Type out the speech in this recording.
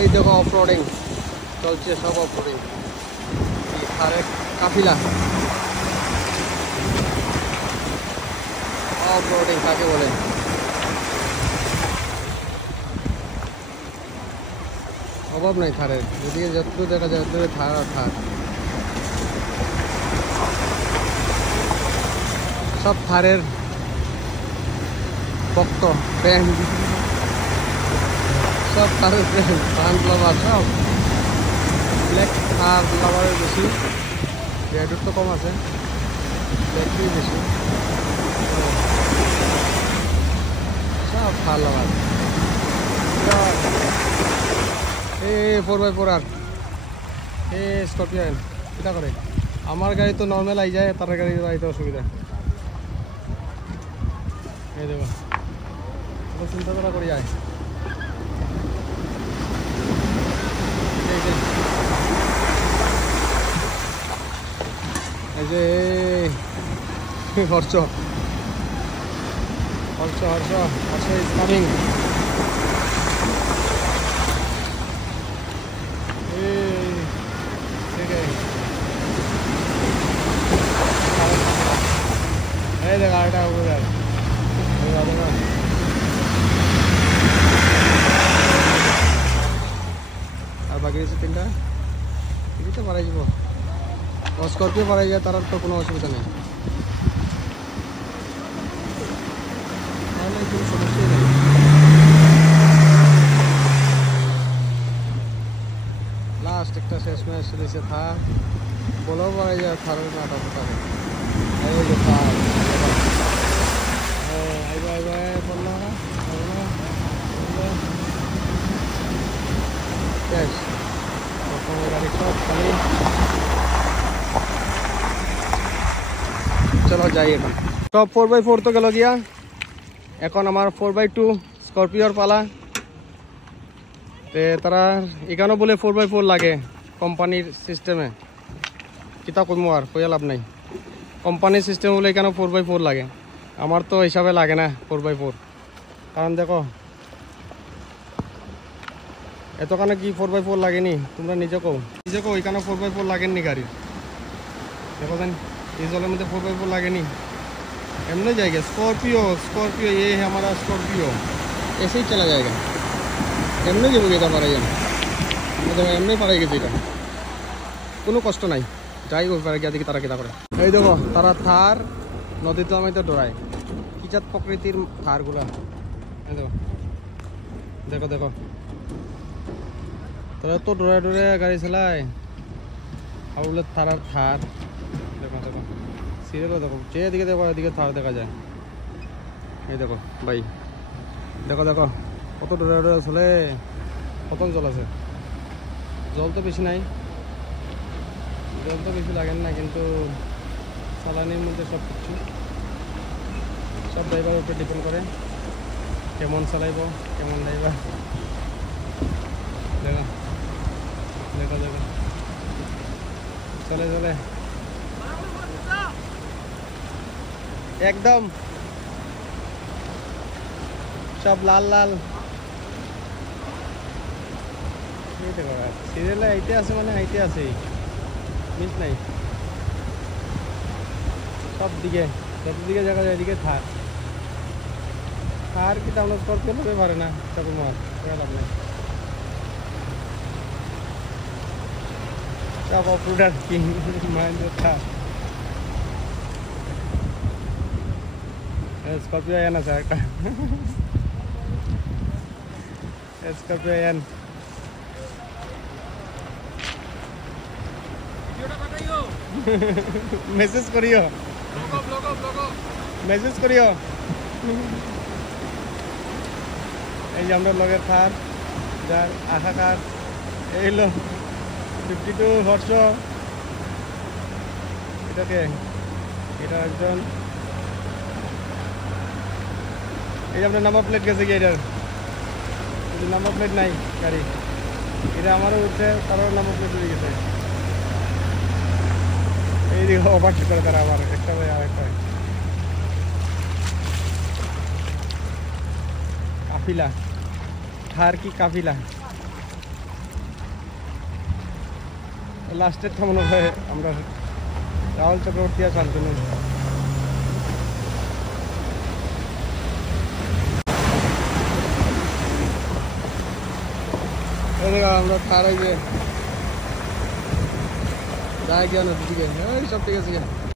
এই দেখো অফরোডিং চলছে, সব অফরোডিং। থারের কাফিলা অফরোডিং কাকে বলে। অভাব নাই থারের, যেদিকে যতদূর দেখা যায় দূরে থার আর থার। সব থারের ভক্ত ব্র্যান্ড, সব থারের ব্র্যান্ড লাভার, সব ব্ল্যাক থার লাভারের বেশি, রেডের তো কম আছে, ব্ল্যাকেরই বেশি, সব থার লাভার। এ 4x4 আর এ স্করপিয়ন এটা করে। আমার গাড়ি তো নর্মাল আই যায়, তার গাড়ি আইতে অসুবিধা। এই দেখো চিন্তা করা করি যায়। এই যে হর্ষ হর্ষ হর্ষ হর্ষ ইজ কামিং। এই দেখ আরেকটা উড়ে আর বাকি আছে তিনটা, তো পারাই যাব। স্করপিও পারাই যায়, তার তো কোনো অসুবিধা নেই, তাহলে কোনো সমস্যাই নেই। লাস্ট একটা শেষ ম্যাচ দিয়েছে থার, বলেও পারাই যায় থারের নাটা থাকে। এই যে থার আইবা আইবা বললো না শেষ গাড়ি সব খালি। চলো যাই এখন। সব 4x4 তো গেল গিয়া, এখন আমার 4x2 স্করপিওর পালা। তারা এখানেও বলে 4x4 লাগে কোম্পানির সিস্টেমে, কিতা করবো আর কইয়া লাভ নাই। কোম্পানির সিস্টেম বলে এখানে 4x4 লাগে, আমার তো হিসাবে লাগে না 4x4। কারণ দেখো এতখানে কি 4x4 লাগেনি, তোমরা নিজে কও এখানে 4x4 লাগেননি গাড়ি। দেখো দেন এই জলের মধ্যে 4x4 লাগেনি, এমনি জায়গা। स्कॉर्पियो ये है हमारा स्कॉर्पियो, ऐसे ही चला जाएगा। এমনি যাবো এটা পারাই যান, এমনি পারাই গেছে, এটা কোনো কষ্ট নাই। যাই ওই পারে গিয়ে দেখি তারা কিতা করে। এই দেখো তারা থার নদীতে আমি তো ডরায়, কি জাত প্রকৃতির থারগুলা। এই দেখো দেখো দেখো তারা তো ডরায় ডরে গাড়ি চালায়, আর বলে থারার থার। দেখো দেখো সিরিয়াল দেখো, যেদিকে দেখো এদিকে থার দেখা যায়। এই দেখো ভাই, দেখো দেখো কত ডরে ডরে চলে, কত জল আছে। জল তো বেশি নাই, জল তো বেশি লাগেন না, কিন্তু চালানির মধ্যে সব কিছু, সব ড্রাইভারের উপরে ডিপেন্ড করে কেমন চালাইব, কেমন ড্রাইভার। দেখো দেখো দেখো চলে চলে একদম সব লাল লাল। সিরিয়ালে আইতে আছে মানে আইতে আছে, মিস নাই। সব দিকে যতদিকে দেখা যায় এদিকে থার থার কি তাহলে স্করপিও লোকে পারে না, তারপর মার লাভ নাই। সব অফরোডার কিং মহেন্দ্র থার। स्कॉर्पियो एन আছে একটা, स्कॉर्पियो एन। মেসেজ করিও, মেসেজ করিও। এই যে আমরা লগের থার, যার আশা কার এই হলো 52 হর্স। এটাকে এটা একজন, এই যে আপনার নাম্বার প্লেট গেছে কি, এটার নাম্বার প্লেট নাই গাড়ি, এটা আমারও উঠছে, তারও নাম্বার প্লেট উঠে গেছে। এই দিকে ওভারটেক করে তারা আবার একটা ভাই আর একটা কাফিলা, থার কি কাফিলা। লাস্টের তো মনে হয় আমরা রাহুল চক্রবর্তী আর শান্তনু। আমরা খারাই গিয়ে যাই গিয়ে না দিকে সব ঠিক আছে।